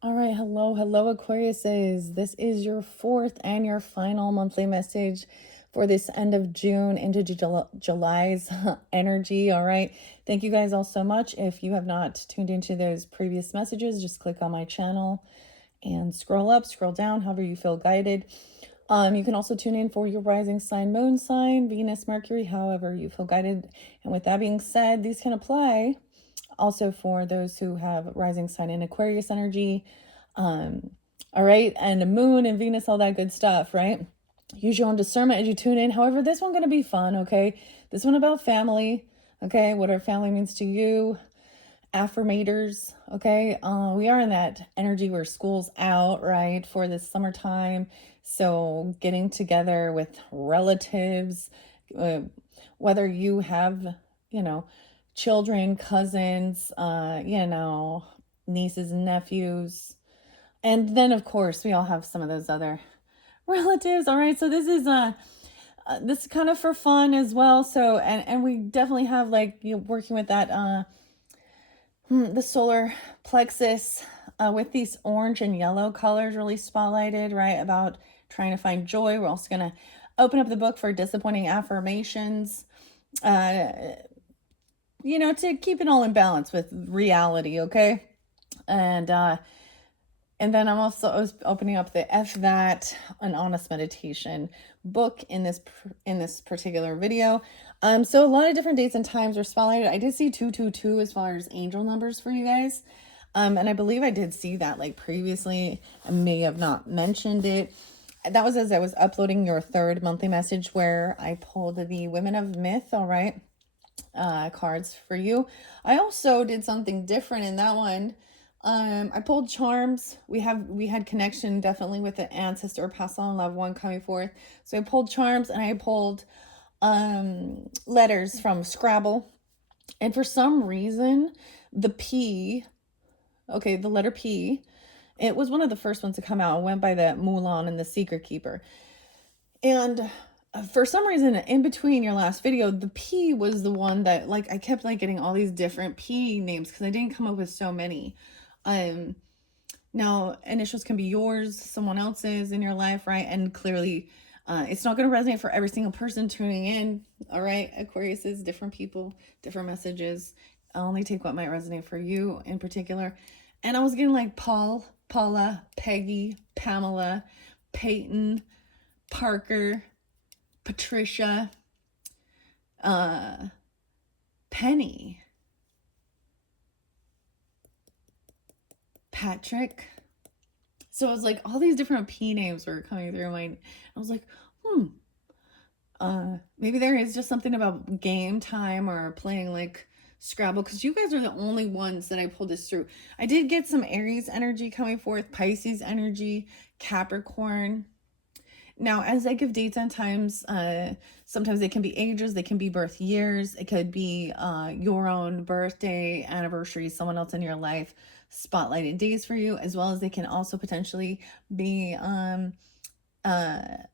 All right, hello, Aquariuses. This is your fourth and your final monthly message for this end of June into July's energy. All right, thank you guys all so much. If you have not tuned into those previous messages, just click on my channel and scroll up, scroll down, however you feel guided. You can also tune in for your rising sign, moon sign, Venus, Mercury, however you feel guided. And with that being said, these can apply also for those who have rising sign in Aquarius energy. All right, and the moon and Venus, all that good stuff, right? Use your own discernment as you tune in. However, this one gonna be fun, okay? This one about family, okay? What our family means to you. Affirmators, okay? We are in that energy where school's out, right, for this summertime. So getting together with relatives, whether you have, you know, children, cousins, nieces and nephews. And then of course we all have some of those other relatives. All right. So this is kind of for fun as well. So and we definitely have like working with that the solar plexus with these orange and yellow colors really spotlighted, right? About trying to find joy. We're also going to open up the book for disappointing affirmations. To keep it all in balance with reality, okay? And then I'm also opening up the F That an Honest Meditation book in this particular video. So a lot of different dates and times were spotlighted. I did see 222 as far as angel numbers for you guys. And I believe I did see that like previously. I may have not mentioned it. That was as I was uploading your third monthly message where I pulled the Women of Myth, all right, cards for you. I also did something different in that one. I pulled charms. We had connection definitely with the ancestor or past on loved one coming forth. So I pulled charms and I pulled letters from Scrabble. And for some reason, the P, okay, the letter P, it was one of the first ones to come out. It went by the Mulan and the Secret Keeper. And for some reason in between your last video, the P was the one that like I kept like getting all these different P names because I didn't come up with so many. Now initials can be yours, someone else's in your life, right? And clearly it's not going to resonate for every single person tuning in. All right, Aquarius is different people, different messages. I'll only take what might resonate for you in particular. And I was getting like Paul, Paula, Peggy, Pamela, Peyton, Parker, Patricia, Penny, Patrick. So it was like all these different P names were coming through my. I was like, maybe there is just something about game time or playing like Scrabble, because you guys are the only ones that I pulled this through. I did get some Aries energy coming forth, Pisces energy, Capricorn. Now, as I give dates and times, sometimes they can be ages, they can be birth years, it could be your own birthday, anniversary, someone else in your life spotlighted days for you, as well as they can also potentially be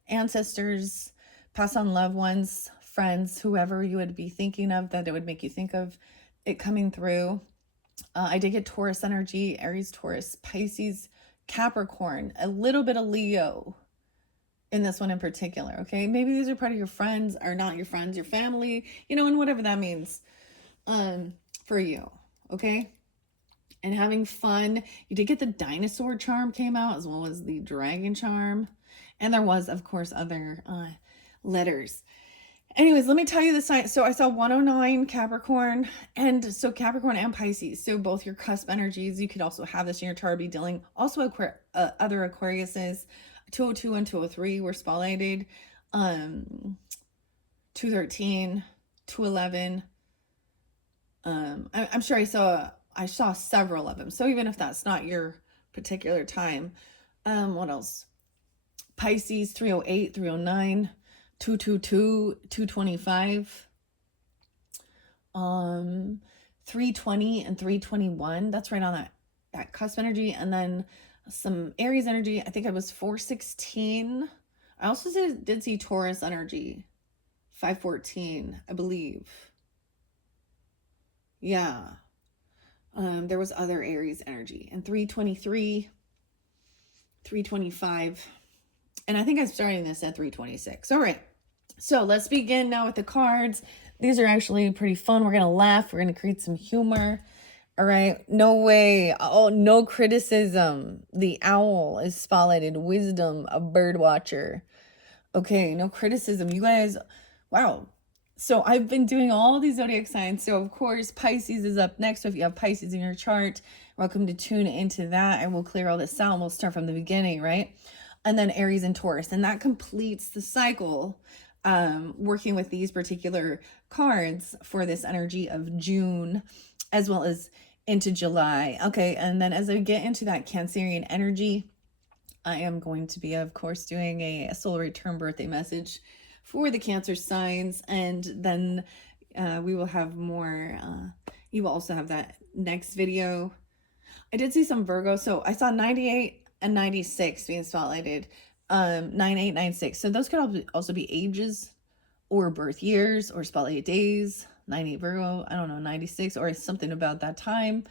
ancestors, pass on loved ones, friends, whoever you would be thinking of that it would make you think of it coming through. I did get Taurus energy, Aries, Taurus, Pisces, Capricorn, a little bit of Leo in this one in particular, okay? Maybe these are part of your friends or not your friends, your family, and whatever that means for you, okay? And having fun. You did get the dinosaur charm came out as well as the dragon charm. And there was, of course, other letters. Anyways, let me tell you the sign. So I saw 109 Capricorn, and so Capricorn and Pisces. So both your cusp energies. You could also have this in your chart, be dealing. Also, other Aquariuses. 202 and 203 were spotlighted. 213, 211. I'm sure I saw several of them. So even if that's not your particular time, what else? Pisces 308, 309, 222, 225, 320 and 321. That's right on that cusp energy. And then some Aries energy. I think it was 416. I also did see Taurus energy, 514, I believe. Yeah. There was other Aries energy, and 323, 325, and I think I'm starting this at 326. All right, so let's begin now with the cards. These are actually pretty fun. We're gonna laugh. We're gonna create some humor. All right, no way. Oh, no criticism. The owl is spotlighted. Wisdom, a bird watcher. Okay, no criticism. You guys, wow. So I've been doing all these zodiac signs. So of course, Pisces is up next. So if you have Pisces in your chart, welcome to tune into that. And we'll clear all this out. We'll start from the beginning, right? And then Aries and Taurus. And that completes the cycle, working with these particular cards for this energy of June, as well as into July. Okay, and then as I get into that Cancerian energy, I am going to be, of course, doing a solar return birthday message for the Cancer signs, and then we will have more. You will also have that next video. I did see some Virgo, so I saw 98 and 96 being spotlighted. 9896. So those could also be ages or birth years or spotlighted days. 98 Virgo, I don't know, 96 or something about that time.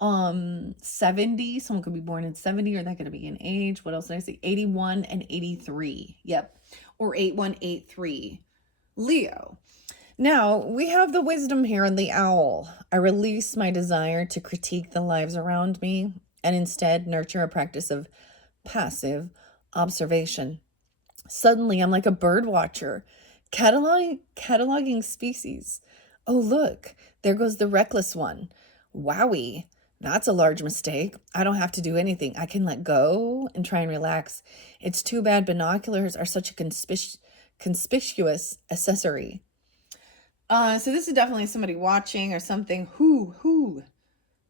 70, someone could be born in 70, or that could be an age. What else did I say? 81 and 83. Yep. Or 8183. Leo. Now, we have the wisdom here in the owl. I release my desire to critique the lives around me and instead nurture a practice of passive observation. Suddenly, I'm like a bird watcher, cataloging species. Oh, look, there goes the reckless one. Wowie, that's a large mistake. I don't have to do anything. I can let go and try and relax. It's too bad binoculars are such a conspicuous accessory. So this is definitely somebody watching or something. Who?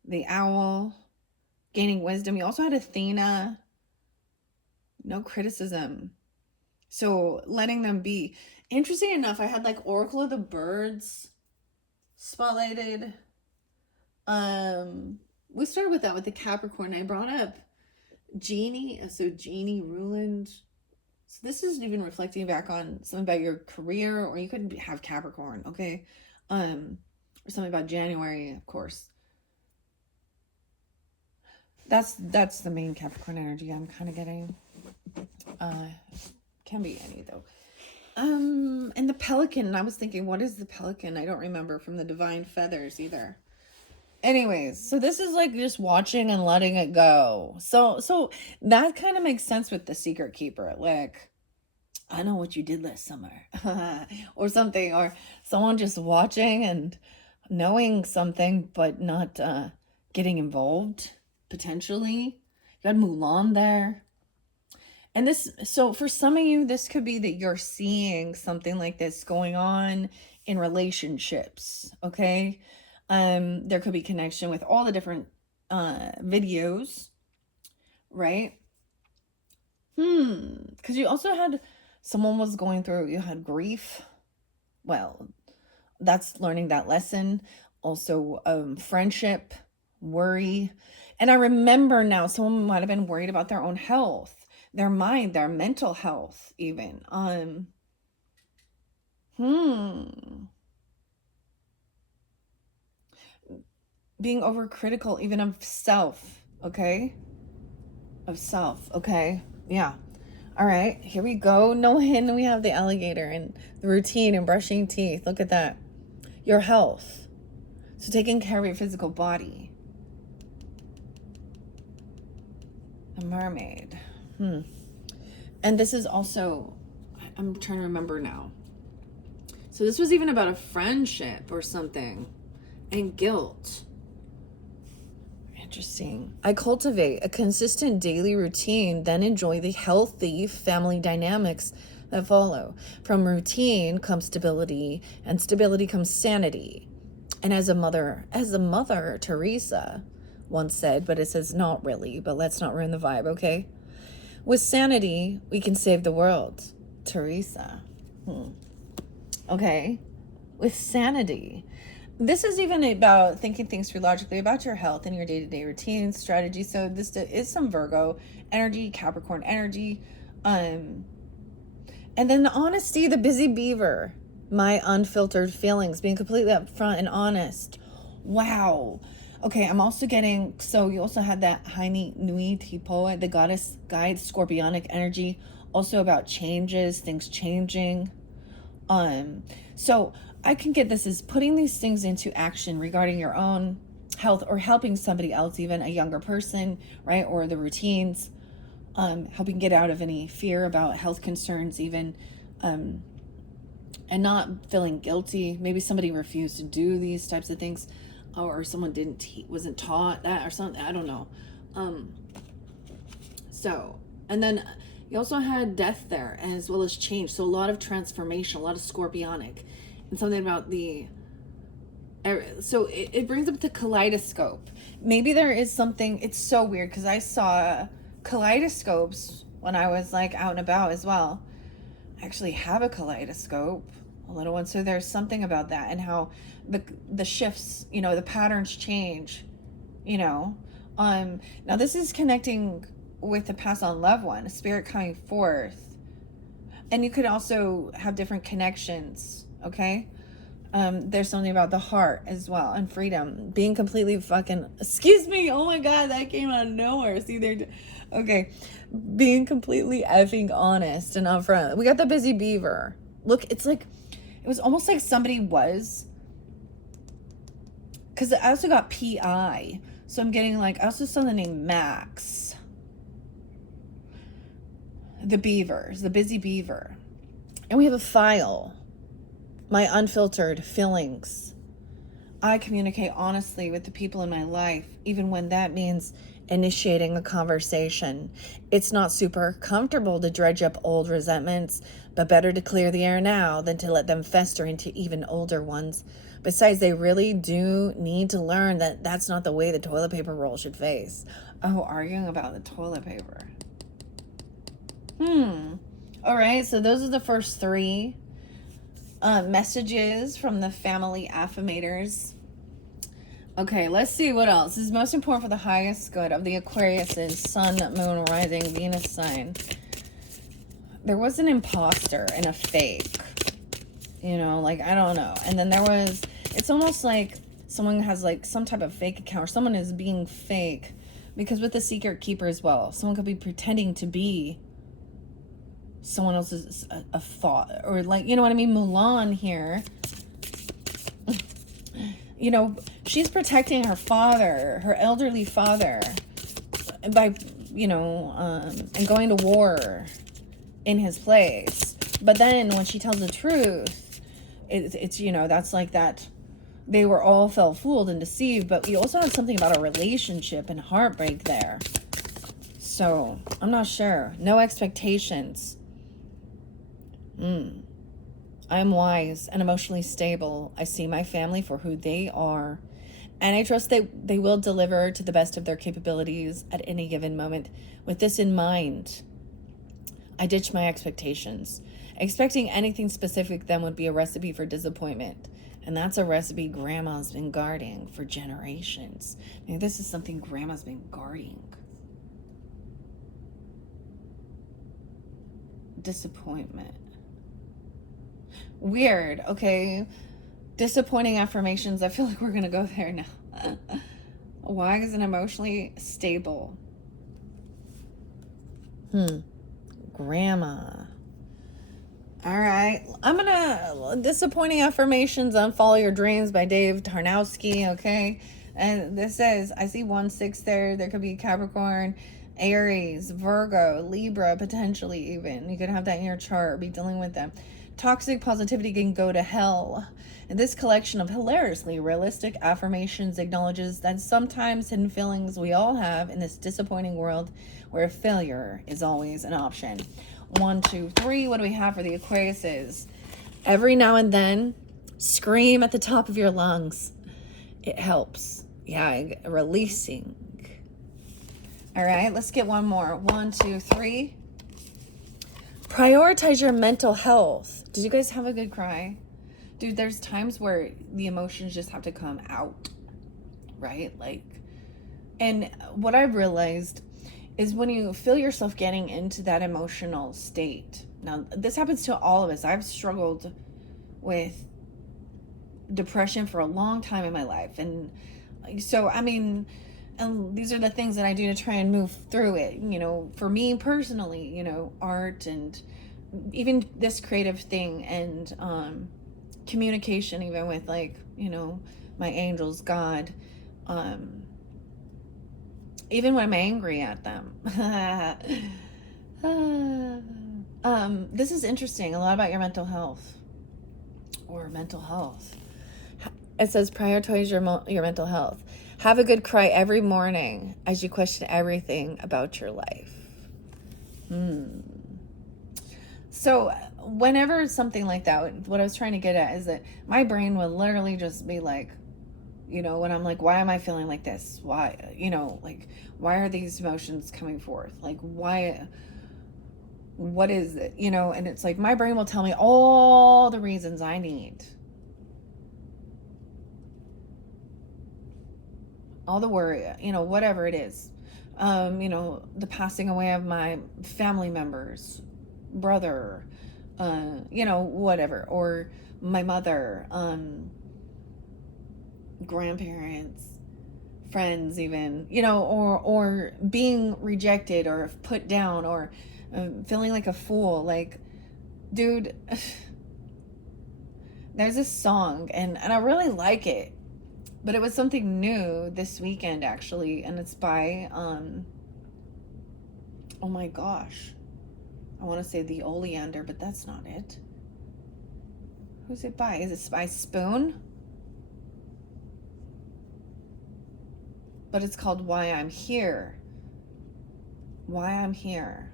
The owl, gaining wisdom. You also had Athena. No criticism. So letting them be. Interesting enough, I had like Oracle of the Birds spotlighted. We started with that with the Capricorn. I brought up Genie. So Genie Ruland. So this is even reflecting back on something about your career, or you could have Capricorn, okay? Or something about January, of course. That's the main Capricorn energy I'm kind of getting. Can be any though. And the pelican, I was thinking, what is the pelican? I don't remember from the Divine Feathers either. Anyways, so this is like just watching and letting it go. So that kind of makes sense with the Secret Keeper. Like, I know what you did last summer or something, or someone just watching and knowing something, but not getting involved potentially. You got Mulan there. And this, so for some of you, this could be that you're seeing something like this going on in relationships, okay? There could be connection with all the different videos, right? Because you also had, someone was going through, you had grief. Well, that's learning that lesson. Also, friendship, worry. And I remember now, someone might have been worried about their own health, their mind, their mental health, even. Being overcritical, even of self, okay? Of self, okay? Yeah. All right, here we go. No hint, we have the alligator and the routine and brushing teeth. Look at that. Your health. So taking care of your physical body. A mermaid. And this is also, I'm trying to remember now. So this was even about a friendship or something. And guilt. Interesting. I cultivate a consistent daily routine, then enjoy the healthy family dynamics that follow. From routine comes stability, and stability comes sanity. And as a mother Teresa once said, but it says not really, but let's not ruin the vibe, okay? With sanity, we can save the world. Teresa. Okay. With sanity. This is even about thinking things through logically about your health and your day-to-day routines, strategy. So this is some Virgo energy, Capricorn energy. And then the honesty, the busy beaver. My unfiltered feelings, being completely upfront and honest. Wow. Okay, I'm also getting, so you also had that Haini Nui Tipo, the goddess guide, scorpionic energy, also about changes, things changing. Um, so I can get this as putting these things into action regarding your own health or helping somebody else, even a younger person, right? Or the routines, helping get out of any fear about health concerns, even, and not feeling guilty. Maybe somebody refused to do these types of things, or someone wasn't taught that or something. I don't know. Um, so, and then you also had death there, as well as change. So a lot of transformation, a lot of scorpionic, and something about the. So it brings up the kaleidoscope. Maybe there is something. It's so weird because I saw kaleidoscopes when I was like out and about as well. I actually have a kaleidoscope, a little one. So there's something about that and how the shifts, the patterns change, you know. Now this is connecting with the past on loved one, a spirit coming forth. And you could also have different connections, okay? There's something about the heart as well and freedom. Being completely fucking, excuse me, oh my God, that came out of nowhere. See, okay. Being completely effing honest and upfront. We got the busy beaver. Look, it's like, it was almost like somebody was, because I also got PI. So I'm getting like, I also saw the name Max. The beavers, the busy beaver. And we have a file. My unfiltered feelings. I communicate honestly with the people in my life, even when that means initiating a conversation. It's not super comfortable to dredge up old resentments, but better to clear the air now than to let them fester into even older ones. Besides, they really do need to learn that that's not the way the toilet paper roll should face. Oh, arguing about the toilet paper. All right, so those are the first three messages from the family Affirmators. Okay, let's see what else is most important for the highest good of the Aquarius's sun, moon, rising, Venus sign. There was an imposter and a fake, like, I don't know. And then it's almost like someone has like some type of fake account, or someone is being fake, because with the secret keeper as well, someone could be pretending to be someone else's a thought, or like, you know what I mean? Mulan here, she's protecting her father, her elderly father, by, and going to war in his place. But then when she tells the truth, it's that's like that. They were all felt fooled and deceived, but we also have something about a relationship and heartbreak there. So I'm not sure. No expectations. I am wise and emotionally stable. I see my family for who they are, and I trust they will deliver to the best of their capabilities at any given moment. With this in mind, I ditch my expectations. Expecting anything specific then would be a recipe for disappointment, and that's a recipe Grandma's been guarding for generations. Maybe this is something Grandma's been guarding. Disappointment. Weird. Okay. Disappointing affirmations. I feel like we're going to go there now. Wise and emotionally stable. Grandma. All right. I'm going to disappointing affirmations, Unfollow Your Dreams by Dave Tarnowski. Okay. And this says, I see 1-6 there. There could be Capricorn, Aries, Virgo, Libra, potentially even. You could have that in your chart, be dealing with them. Toxic positivity can go to hell. And this collection of hilariously realistic affirmations acknowledges that sometimes hidden feelings we all have in this disappointing world where failure is always an option. 1, 2, 3. What do we have for the Aquariuses? Every now and then, scream at the top of your lungs. It helps. Yeah, releasing. All right, let's get one more. 1, 2, 3. Prioritize your mental health. Did you guys have a good cry? Dude, there's times where the emotions just have to come out, right? Like, and what I've realized is when you feel yourself getting into that emotional state. Now, this happens to all of us. I've struggled with depression for a long time in my life, and So, I mean, and these are the things that I do to try and move through it. For me personally, art and even this creative thing, and communication, even with, like, my angels, God, um, even when I'm angry at them. This is interesting. A lot about your mental health, or mental health. It says prioritize your mental health. Have a good cry every morning as you question everything about your life. So whenever something like that, what I was trying to get at is that my brain would literally just be like, when I'm like, why am I feeling like this? Why, like, why are these emotions coming forth? Like, why, what is it? And it's like, my brain will tell me all the reasons I need. All the worry, whatever it is. The passing away of my family members, brother, whatever, or my mother, grandparents, friends, even, or being rejected or put down, or feeling like a fool. Like, dude, there's this song, and I really like it, but it was something new this weekend, actually, and it's by oh my gosh, I want to say the Oleander, but that's not it. Who's it by? Is it by Spoon? But it's called Why I'm Here. Why I'm Here.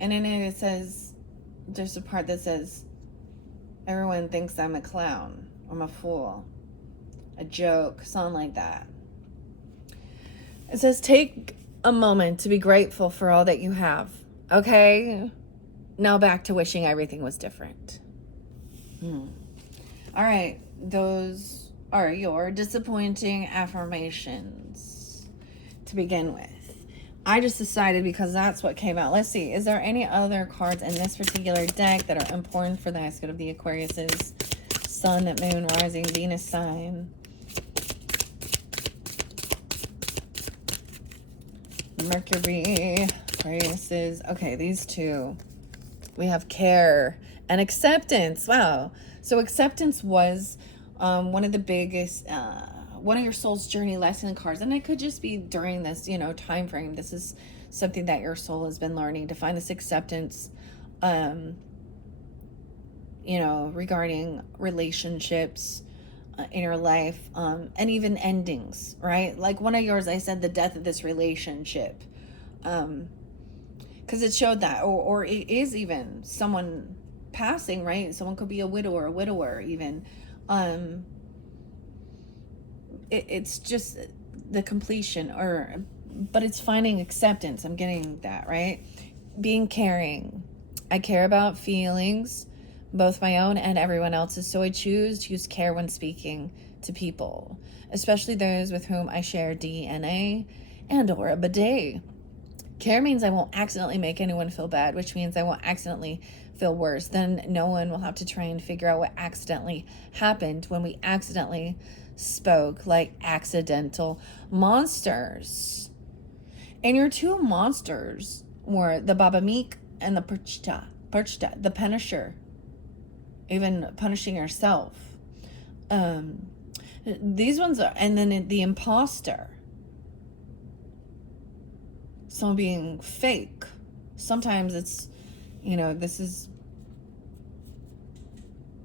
And in it says, there's a part that says, everyone thinks I'm a clown, I'm a fool, a joke, something like that. It says, take a moment to be grateful for all that you have. Okay? Now back to wishing everything was different. All right, those are your disappointing affirmations to begin with. I just decided, because that's what came out. Let's see, is there any other cards in this particular deck that are important for the highest good of the Aquarius's Sun, Moon, Rising, Venus sign? Mercury, Aquarius's. Okay, these two. We have care and acceptance. Wow. So acceptance was one of the biggest, one of your soul's journey lesson cards. And it could just be during this, time frame. This is something that your soul has been learning, to find this acceptance, regarding relationships in your life, and even endings, right? Like one of yours, I said the death of this relationship. Because it showed that, or it is even someone passing, right? Someone could be a widower even. It's just the completion, but it's finding acceptance. I'm getting that, right? Being caring. I care about feelings, both my own and everyone else's, so I choose to use care when speaking to people, especially those with whom I share DNA and or a bidet. Care means I won't accidentally make anyone feel bad, which means I won't accidentally feel worse. Then no one will have to try and figure out what accidentally happened when we accidentally spoke, like accidental monsters. And your two monsters were the Baba Meek and the Perchta, the Punisher, even punishing yourself. These ones are, and then the Imposter. Someone being fake. Sometimes it's, this is,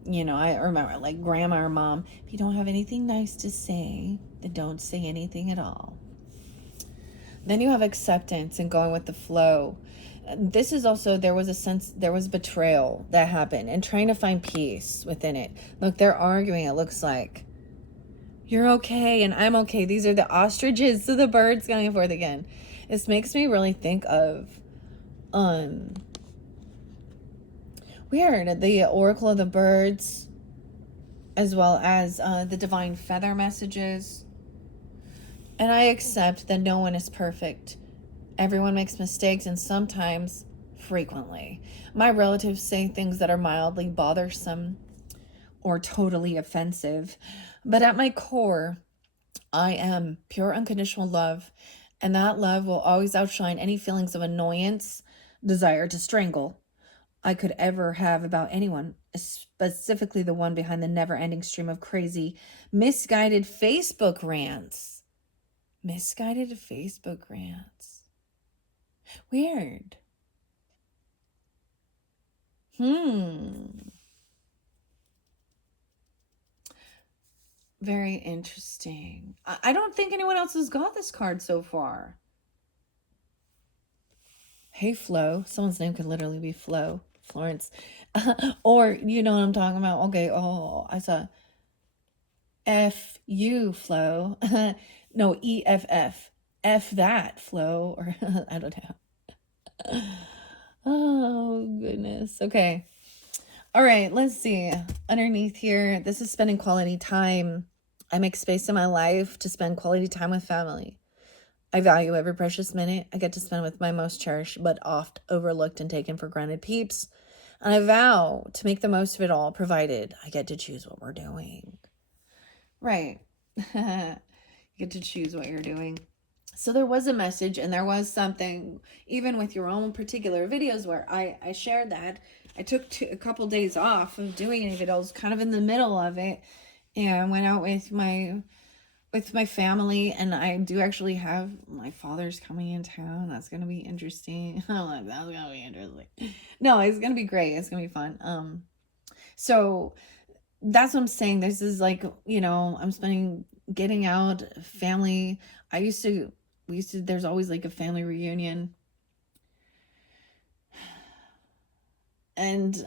I remember, like, grandma or mom, if you don't have anything nice to say, then don't say anything at all. Then you have acceptance and going with the flow. This is also, there was betrayal that happened, and trying to find peace within it. Look, they're arguing, it looks like. You're okay and I'm okay. These are the ostriches, so the birds going forth again. This makes me really think of weird, the Oracle of the Birds, as well as the Divine Feather messages. And I accept that no one is perfect. Everyone makes mistakes, and sometimes, frequently. My relatives say things that are mildly bothersome or totally offensive. But at my core, I am pure unconditional love, and that love will always outshine any feelings of annoyance, desire to strangle I could ever have about anyone, specifically the one behind the never ending stream of crazy, misguided Facebook rants. Misguided Facebook rants. Weird. Very interesting. I don't think anyone else has got this card so far. Hey, Flo. Someone's name could literally be Flo. Florence. Or, you know what I'm talking about. Okay, oh, I saw F you, Flo. No, EFF. F that, Flo. Or, I don't know. Oh, goodness. Okay. All right, let's see. Underneath here, this is spending quality time. I make space in my life to spend quality time with family. I value every precious minute I get to spend with my most cherished but oft overlooked and taken for granted peeps. And I vow to make the most of it all, provided I get to choose what we're doing. Right. You get to choose what you're doing. So there was a message and there was something, even with your own particular videos, where I shared that. I took a couple days off of doing any videos, kind of in the middle of it, and went out with my family, and I do actually have my father's coming in town. That's gonna be interesting. I'm like, that's gonna be interesting. No, it's gonna be great. It's gonna be fun. So that's what I'm saying. This is like, I'm spending getting out, family. We used to, there's always like a family reunion. And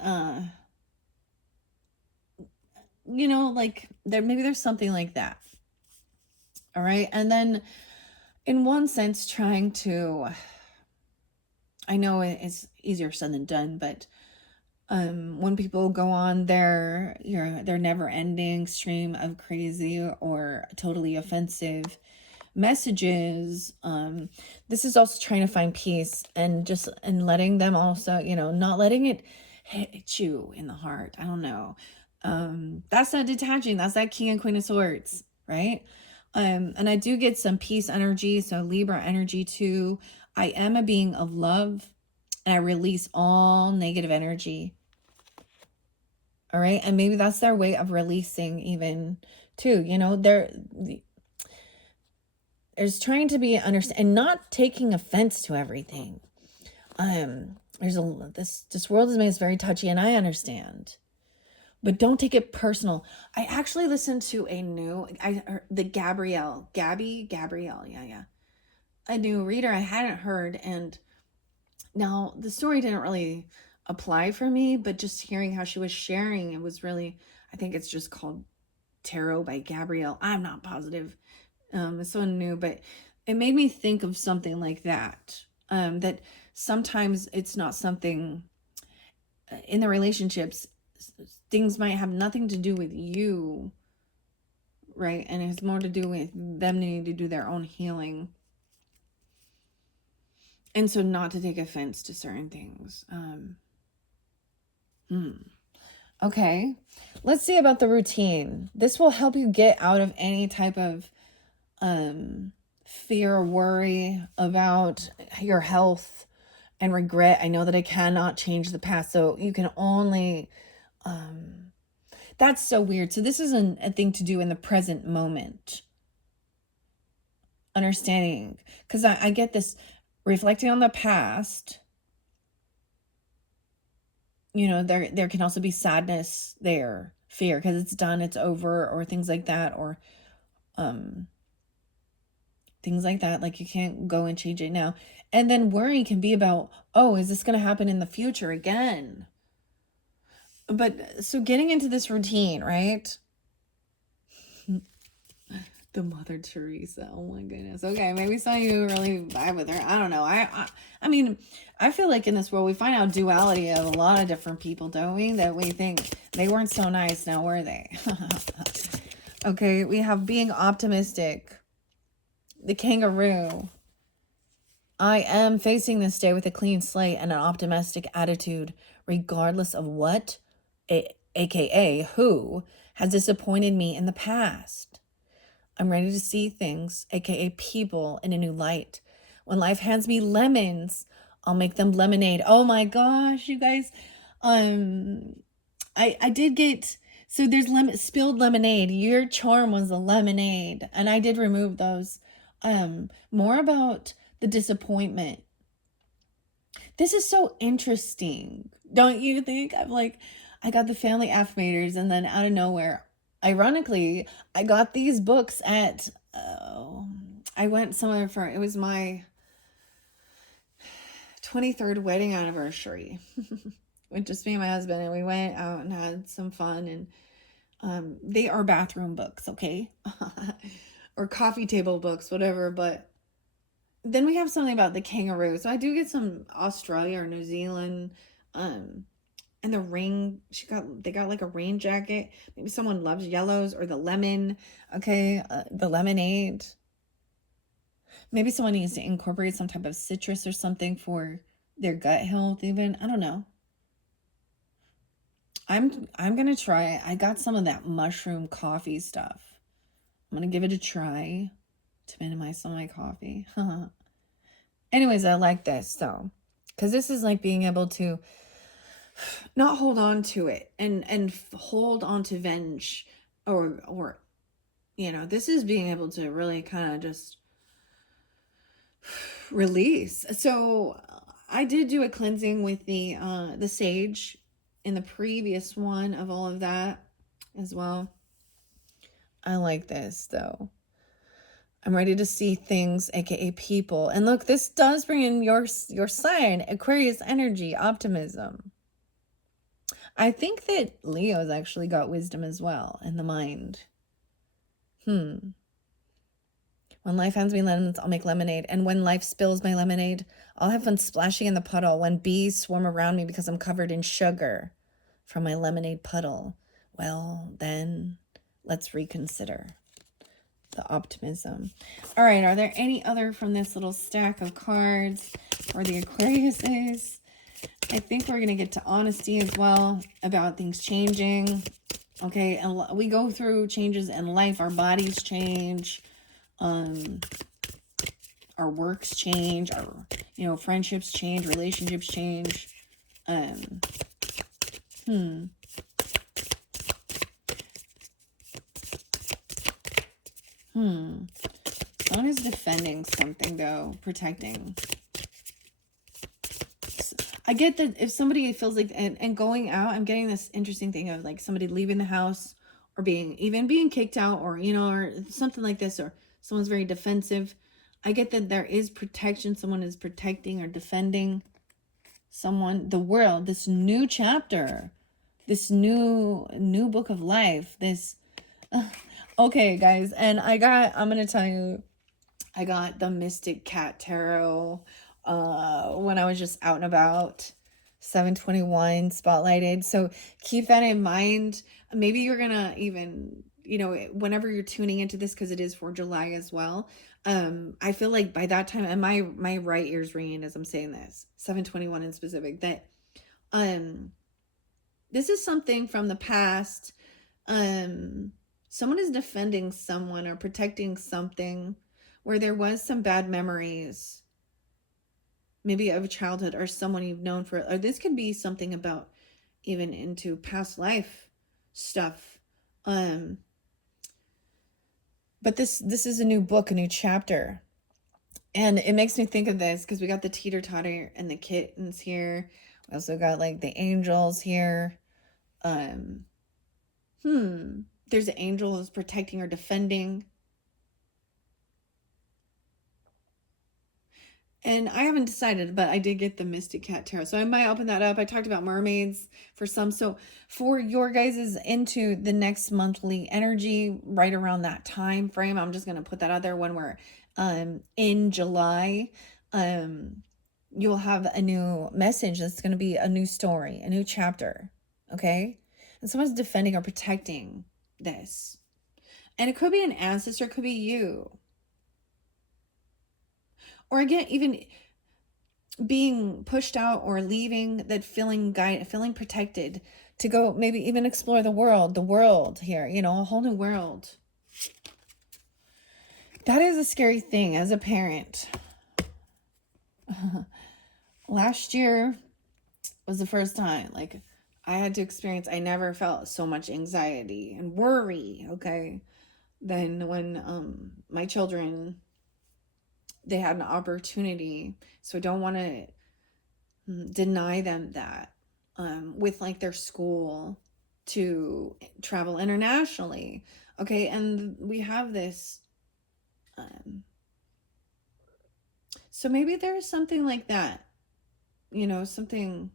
like maybe there's something like that. All right. And then in one sense, trying to, I know it's easier said than done, but when people go on their never ending stream of crazy or totally offensive messages, this is also trying to find peace and letting them also, not letting it hit you in the heart. I don't know. That's not detaching. That's that King and Queen of Swords, right? And I do get some peace energy, so Libra energy too. I am a being of love, and I release all negative energy. All right, and maybe that's their way of releasing, even too. There's trying to be understand and not taking offense to everything. This world is made us very touchy, and I understand. But don't take it personal. I actually listened to the Gabrielle, yeah. A new reader I hadn't heard. And now the story didn't really apply for me, but just hearing how she was sharing, it was really, I think it's just called Tarot by Gabrielle. I'm not positive. It's so new, but it made me think of something like that. That sometimes it's not something in the relationships, things might have nothing to do with you, right? And it has more to do with them needing to do their own healing. And so not to take offense to certain things. Okay, let's see about the routine. This will help you get out of any type of fear or worry about your health and regret. I know that I cannot change the past, so you can only that's so weird. So this is a thing to do in the present moment. Understanding, because I get this reflecting on the past. There can also be sadness there, fear, because it's done, it's over, or things like that, or things like that. Like you can't go and change it now. And then worry can be about, oh, is this going to happen in the future again? But so getting into this routine, right? The Mother Teresa. Oh my goodness. Okay, maybe some of you really vibe with her. I don't know. I mean, I feel like in this world we find out duality of a lot of different people, don't we? That we think they weren't so nice, now were they? Okay, we have being optimistic. The Kangaroo. I am facing this day with a clean slate and an optimistic attitude, regardless of what, aka who, has disappointed me in the past. I'm ready to see things, aka people, in a new light. When life hands me lemons, I'll make them lemonade. Oh my gosh, you guys. I did get, so there's spilled lemonade. Your charm was a lemonade, and I did remove those. More about the disappointment. This is so interesting, don't you think? I got the family affirmators, and then out of nowhere, ironically, I got these books at, I went somewhere for, it was my 23rd wedding anniversary with just me and my husband, and we went out and had some fun, and they are bathroom books, okay? Or coffee table books, whatever, but then we have something about the kangaroo. So I do get some Australia or New Zealand, and the ring, they got like a rain jacket. Maybe someone loves yellows, or the lemon, okay? The lemonade. Maybe someone needs to incorporate some type of citrus or something for their gut health even. I don't know. I'm gonna try. I got some of that mushroom coffee stuff. I'm gonna give it a try to minimize some of my coffee. Anyways, I like this though, because this is like being able to not hold on to it and hold on to venge, or this is being able to really kind of just release. So I did do a cleansing with the sage in the previous one of all of that as well. I like this though. I'm ready to see things, aka people. And look, this does bring in your sign, Aquarius energy, optimism. I think that Leo's actually got wisdom as well in the mind. When life hands me lemons, I'll make lemonade. And when life spills my lemonade, I'll have fun splashing in the puddle. When bees swarm around me because I'm covered in sugar from my lemonade puddle, well, then let's reconsider the optimism. All right, are there any other from this little stack of cards for the Aquariuses? I think we're going to get to honesty as well about things changing. Okay, and we go through changes in life. Our bodies change. Our works change. Our, friendships change. Relationships change. Someone is defending something, though. Protecting. I get that if somebody feels like, and going out, I'm getting this interesting thing of like somebody leaving the house, or being kicked out, or, or something like this, or someone's very defensive. I get that there is protection. Someone is protecting or defending someone, the world, this new chapter, this new book of life, this, okay, guys. And I'm going to tell you, I got the Mystic Cat Tarot when I was just out and about. 721 spotlighted. So keep that in mind. Maybe you're gonna even, whenever you're tuning into this, because it is for July as well. I feel like by that time, and my right ear's ringing as I'm saying this, 721 in specific, that this is something from the past. Someone is defending someone or protecting something where there was some bad memories, maybe of childhood, or someone you've known for, or this could be something about even into past life stuff. But this is a new book, a new chapter. And it makes me think of this because we got the teeter-totter and the kittens here. We also got like the angels here. There's an angel who's protecting or defending. And I haven't decided, but I did get the Mystic Cat Tarot. So I might open that up. I talked about mermaids for some. So for your guys' into the next monthly energy, right around that time frame, I'm just going to put that out there when we're in July. You'll have a new message. That's going to be a new story, a new chapter. Okay? And someone's defending or protecting this. And it could be an ancestor. It could be you. Or again, even being pushed out or leaving, that feeling protected to go maybe even explore the world here, a whole new world. That is a scary thing as a parent. Last year was the first time, like, I had to experience, I never felt so much anxiety and worry, okay, than when my children, they had an opportunity. So I don't want to deny them that, with like their school, to travel internationally. Okay, and we have this, so maybe there's something like that, something,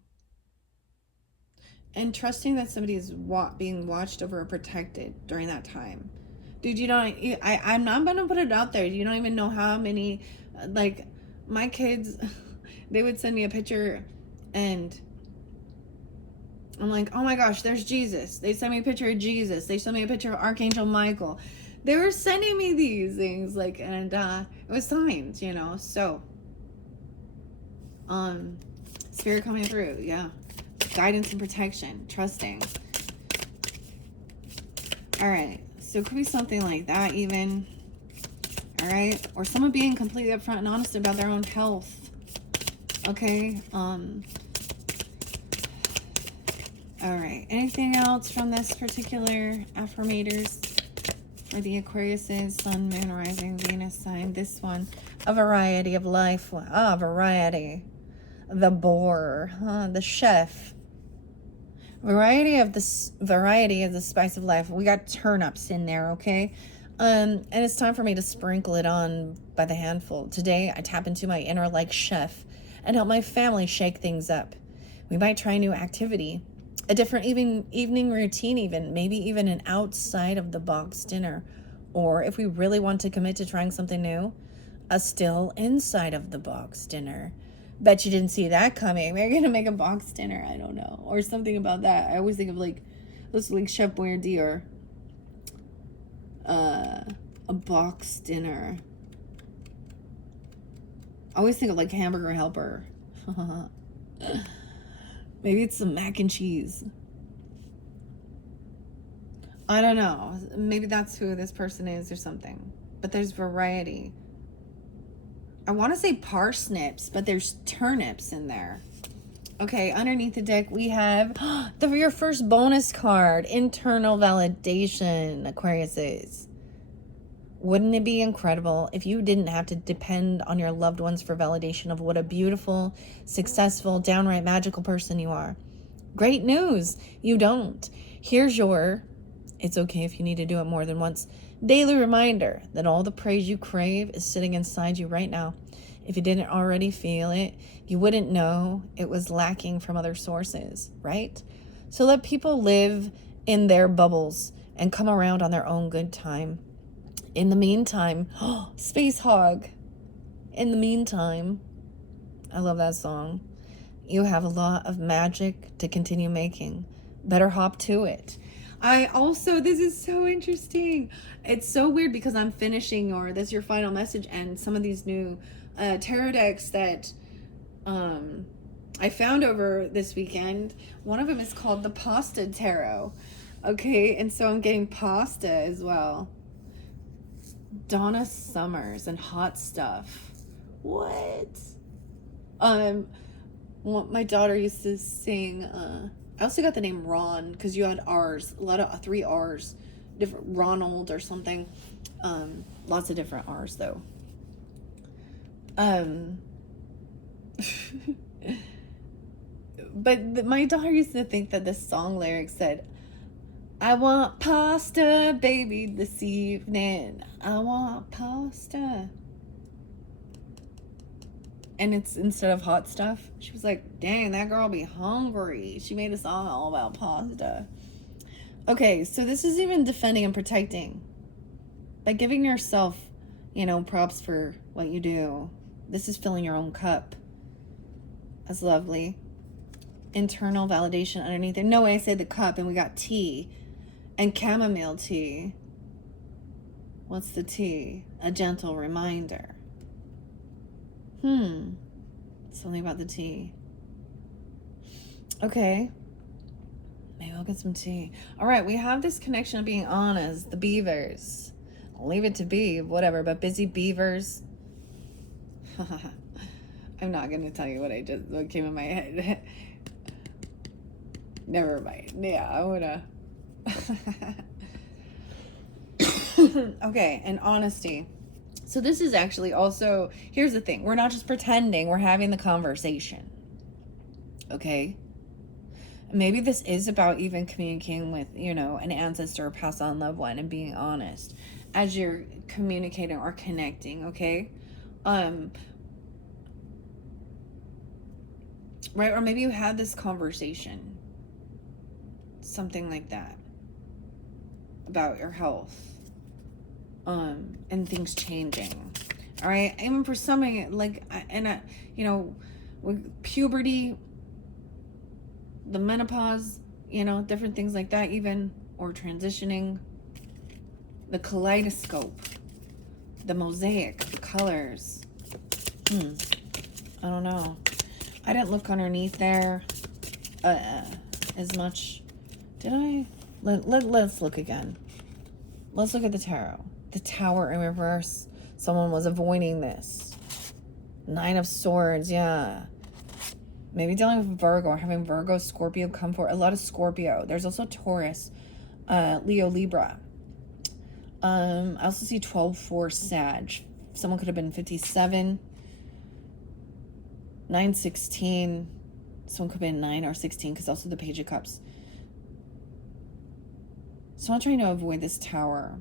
and trusting that somebody is being watched over or protected during that time. Dude, I'm not gonna put it out there. You don't even know how many, like, my kids, they would send me a picture, and I'm like, oh my gosh, there's Jesus. They sent me a picture of Jesus. They sent me a picture of Archangel Michael. They were sending me these things, like, and it was signs, so, spirit coming through, yeah. Guidance and protection, trusting. All right, so it could be something like that even. All right, or someone being completely upfront and honest about their own health. Okay. All right, anything else from this particular Affirmators for the Aquariuses, Sun, Moon, Rising, Venus sign? This one, a variety of life. Variety. The boar, the chef. Variety is the spice of life. We got turnips in there, okay? And it's time for me to sprinkle it on by the handful. Today, I tap into my inner like chef and help my family shake things up. We might try a new activity, a different evening routine, even maybe even an outside of the box dinner. Or if we really want to commit to trying something new, a still inside of the box dinner. Bet you didn't see that coming. They're gonna make a box dinner. I don't know, or something about that. I always think of like, looks like Chef Boyardee, or a box dinner. I always think of like Hamburger Helper. Maybe it's some mac and cheese. I don't know. Maybe that's who this person is or something. But there's variety. I want to say parsnips, but there's turnips in there. Okay, underneath the deck, we have your first bonus card, internal validation, Aquariuses. Wouldn't it be incredible if you didn't have to depend on your loved ones for validation of what a beautiful, successful, downright magical person you are? Great news, you don't. Here's your, it's okay if you need to do it more than once, daily reminder that all the praise you crave is sitting inside you right now. If you didn't already feel it, you wouldn't know it was lacking from other sources, right? So let people live in their bubbles and come around on their own good time. In the meantime, Space Hog. In the meantime, I love that song. You have a lot of magic to continue making. Better hop to it. This is so interesting. It's so weird because I'm finishing, or this is your final message, and some of these new tarot decks that I found over this weekend. One of them is called the Pasta Tarot. Okay, and so I'm getting pasta as well. Donna Summers and Hot Stuff. What? My daughter used to sing, I also got the name Ron because you had R's, a lot of 3 R's, different, Ronald or something. Lots of different R's though. But my daughter used to think that this song lyric said, I want pasta, baby, this evening. I want pasta. And it's instead of hot stuff. She was like, dang, that girl be hungry. She made a song all about pasta. Okay, so this is even defending and protecting. By giving yourself, props for what you do. This is filling your own cup. That's lovely. Internal validation underneath it. No way, I said the cup, and we got tea. And chamomile tea. What's the tea? A gentle reminder. Something about the tea. Okay. Maybe I'll get some tea. All right, we have this connection of being honest. The beavers. leave it to be, whatever. But busy beavers. I'm not going to tell you what came in my head. Never mind. Yeah, I would have. Okay, and honesty. So this is actually also, here's the thing. We're not just pretending, we're having the conversation. Okay? Maybe this is about even communicating with, an ancestor or past on loved one and being honest as you're communicating or connecting, okay? Right? Or maybe you had this conversation. Something like that. About your health. And things changing. All right? Even for something like, with puberty, the menopause, different things like that even, or transitioning, the kaleidoscope, the mosaic, the colors. I don't know. I didn't look underneath there as much. Did I? Let's look again. Let's look at the tarot. The Tower in reverse. Someone was avoiding this. 9 of Swords, yeah. Maybe dealing with Virgo or having Virgo, Scorpio come for a lot of Scorpio. There's also Taurus, Leo, Libra. I also see 12-4 Sag. Someone could have been 57. 9-16. Someone could have been 9 or 16 because also the Page of Cups. So I'm trying to avoid this Tower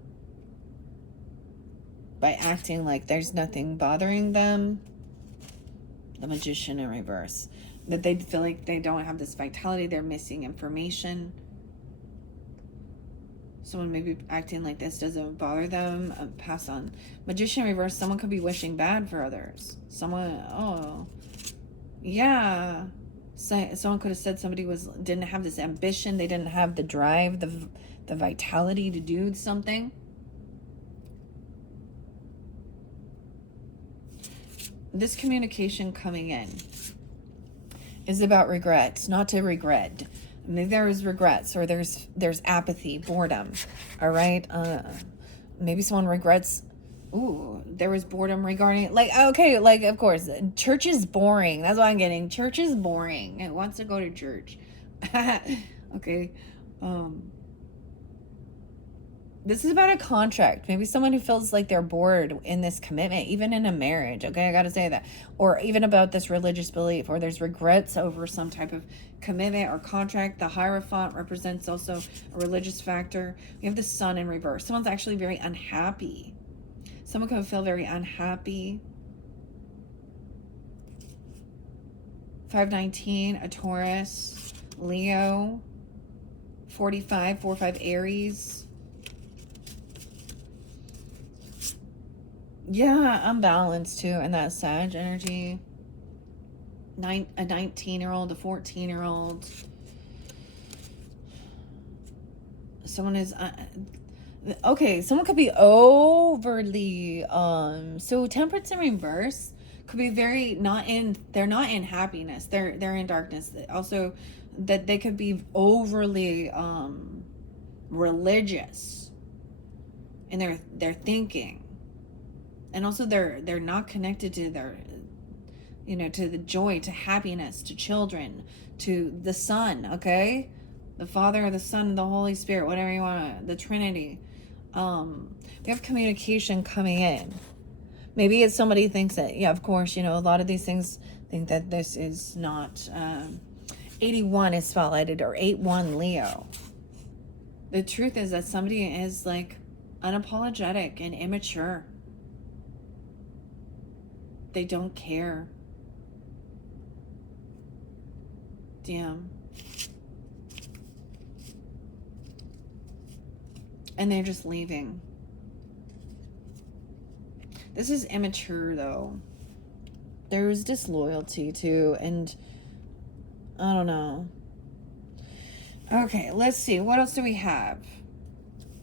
by acting like there's nothing bothering them. The Magician in reverse. That they feel like they don't have this vitality. They're missing information. Someone may be acting like this doesn't bother them. Pass on. Magician in reverse. Someone could be wishing bad for others. Someone, yeah. Someone could have said somebody didn't have this ambition. They didn't have the drive, the vitality to do something. This communication coming in is about regrets, not to regret. Maybe there is regrets or there's apathy, boredom. All right. Maybe someone regrets. Ooh, there was boredom regarding of course, church is boring. That's what I'm getting. Church is boring. It wants to go to church. Okay. This is about a contract. Maybe someone who feels like they're bored in this commitment, even in a marriage. Okay, I got to say that. Or even about this religious belief, or there's regrets over some type of commitment or contract. The Hierophant represents also a religious factor. We have the Sun in reverse. Someone's actually very unhappy. Someone can feel very unhappy. 519, a Taurus. Leo. 45 Aries. Yeah, unbalanced too, and that Sag energy. A 19-year-old, a 14-year-old. Someone is someone could be overly so Temperance in reverse could be they're not in happiness. They're in darkness. Also that they could be overly religious in their thinking. And also they're not connected to their, to the joy, to happiness, to children, to the Son, okay? The Father, the Son, and the Holy Spirit, whatever you want, the Trinity. We have communication coming in. Maybe it's somebody thinks that, yeah, of course, a lot of these things think that this is not, 81 is spotlighted, or 8-1 Leo. The truth is that somebody is like unapologetic and immature. They don't care. Damn. And they're just leaving. This is immature, though. There's disloyalty, too, and I don't know. Okay, let's see. What else do we have?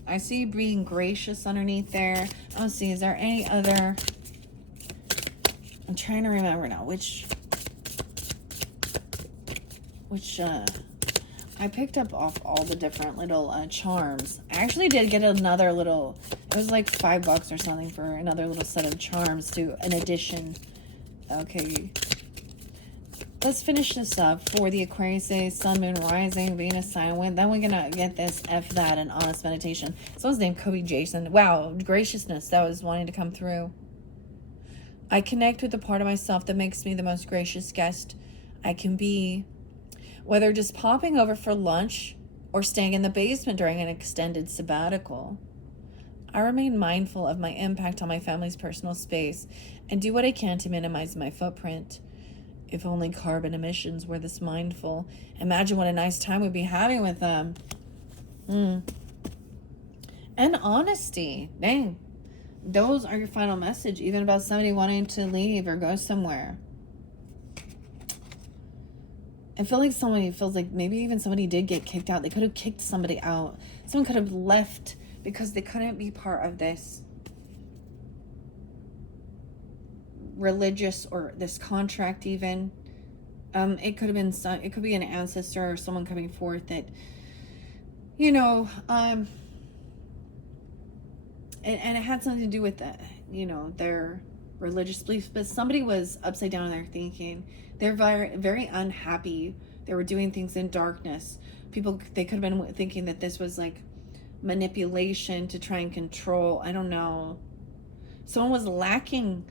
I see being gracious underneath there. Let's see. Is there any other... I'm trying to remember now which I picked up off all the different little charms. I actually did get another little, it was like $5 or something for another little set of charms to an addition. Okay. Let's finish this up for the Aquarius day, Sun, Moon, Rising, Venus, Sign, Wind. Then we're going to get this F that and honest meditation. Someone's name could be Jason. Wow, graciousness. That was wanting to come through. I connect with the part of myself that makes me the most gracious guest I can be. Whether just popping over for lunch or staying in the basement during an extended sabbatical, I remain mindful of my impact on my family's personal space and do what I can to minimize my footprint. If only carbon emissions were this mindful. Imagine what a nice time we'd be having with them. And honesty. Dang. Those are your final message, even about somebody wanting to leave or go somewhere. I feel like somebody feels like maybe even somebody did get kicked out. They could have kicked somebody out. Someone could have left because they couldn't be part of this religious or this contract even. It could have been it could be an ancestor or someone coming forth that, you know, and it had something to do with that, you know, their religious beliefs. But somebody was upside down in their thinking. They're very, very unhappy. They were doing things in darkness. People, they could have been thinking that this was like manipulation to try and control. I don't know. Someone was lacking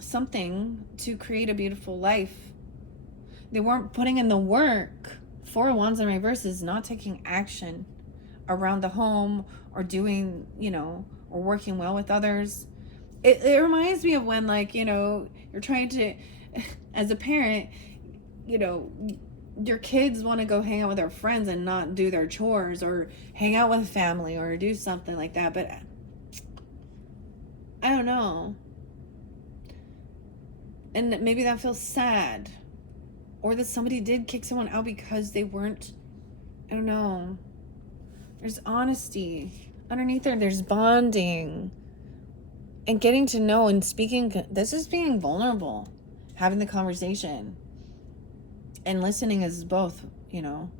something to create a beautiful life. They weren't putting in the work. Four of Wands in reverse is not taking action around the home or doing, you know, or working well with others. It reminds me of when, like, you know, you're trying to, as a parent, you know, your kids want to go hang out with their friends and not do their chores or hang out with family or do something like that. But I don't know. And maybe that feels sad. Or that somebody did kick someone out because they weren't, I don't know. There's honesty. Underneath there, there's bonding. And getting to know and speaking. This is being vulnerable. Having the conversation. And listening is both, you know,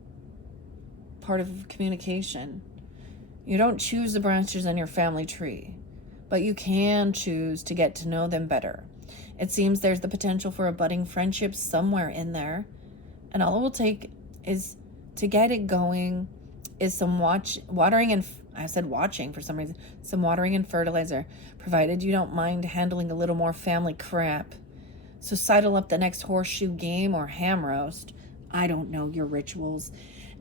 part of communication. You don't choose the branches on your family tree, but you can choose to get to know them better. It seems there's the potential for a budding friendship somewhere in there. And all it will take is to get it going is some watering and, I said watching for some reason, some watering and fertilizer, provided you don't mind handling a little more family crap. So sidle up the next horseshoe game or ham roast. I don't know your rituals.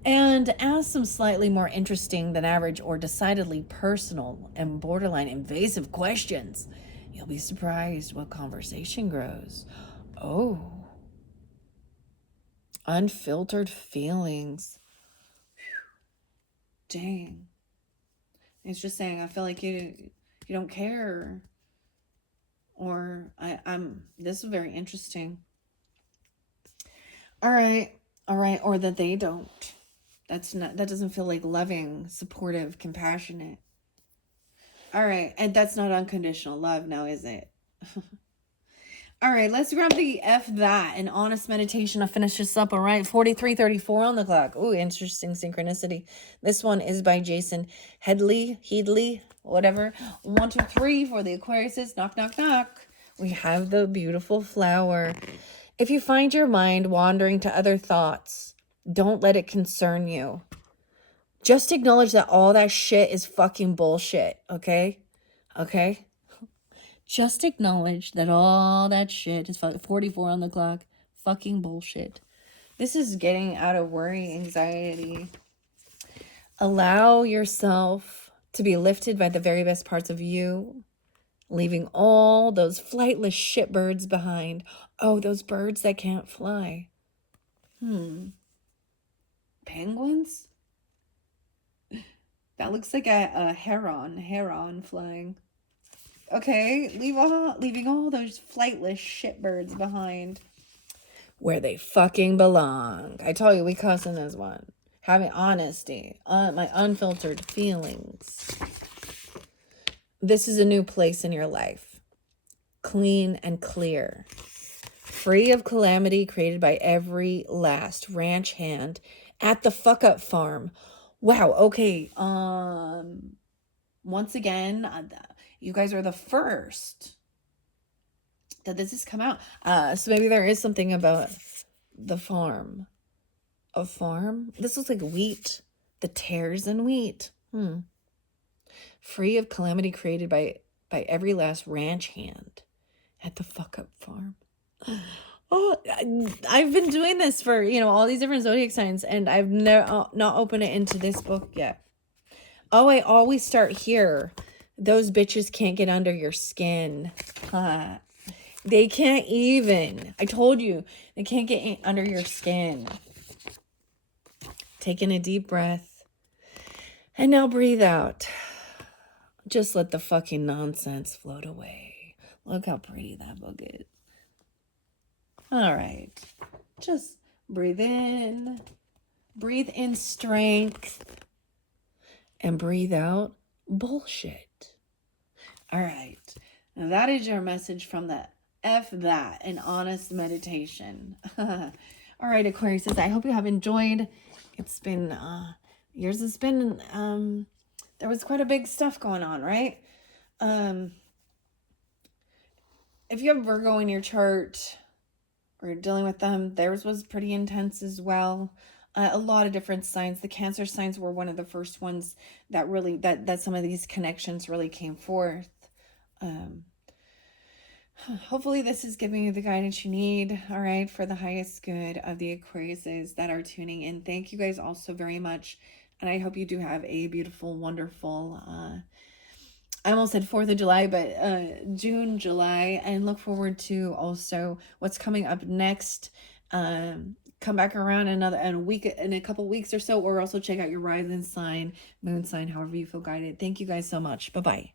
And ask some slightly more interesting than average or decidedly personal and borderline invasive questions. You'll be surprised what conversation grows. Oh. Unfiltered feelings. Whew. Dang. It's just saying, I feel like you don't care. Or this is very interesting. All right. Or that they don't. That doesn't feel like loving, supportive, compassionate. All right. And that's not unconditional love now, is it? All right, let's grab the F that, an honest meditation to finish this up. All right, 43:34 on the clock. Ooh, interesting synchronicity. This one is by Jason Headley, whatever. 1, 2, 3 for the Aquariuses. Knock, knock, knock. We have the beautiful flower. If you find your mind wandering to other thoughts, don't let it concern you. Just acknowledge that all that shit is fucking bullshit, okay? Okay? Just acknowledge that all that shit is 44 on the clock. Fucking bullshit. This is getting out of worry, anxiety. Allow yourself to be lifted by the very best parts of you, leaving all those flightless shitbirds behind. Oh, those birds that can't fly. Penguins? That looks like a heron flying. Okay, leaving all those flightless shitbirds behind. Where they fucking belong. I tell you, we cussing this one. Having honesty. My unfiltered feelings. This is a new place in your life. Clean and clear. Free of calamity created by every last ranch hand at the fuck up farm. Wow. Okay. Once again, you guys are the first that this has come out. So maybe there is something about the farm. A farm? This looks like wheat. The tares in wheat. Free of calamity created by every last ranch hand at the fuck up farm. Oh, I've been doing this for, all these different zodiac signs, and I've never not opened it into this book yet. Oh, I always start here. Those bitches can't get under your skin. They can't even. I told you, they can't get under your skin. Taking a deep breath. And now breathe out. Just let the fucking nonsense float away. Look how pretty that book is. All right. Just breathe in. Breathe in strength. And breathe out bullshit. All right. Now that is your message from the F that, an honest meditation. All right, Aquarius, I hope you have enjoyed. It's been, yours has been, there was quite a big stuff going on, right? If you have Virgo in your chart or you're dealing with them, theirs was pretty intense as well. A lot of different signs. The Cancer signs were one of the first ones that really, that some of these connections really came forth. Hopefully this is giving you the guidance you need, all right, for the highest good of the Aquariuses that are tuning in. Thank you guys all so very much. And I hope you do have a beautiful, wonderful, I almost said 4th of July, but June, July, and look forward to also what's coming up next. Come back around in a couple weeks or so, or also check out your rising sign, moon sign, however you feel guided. Thank you guys so much. Bye-bye.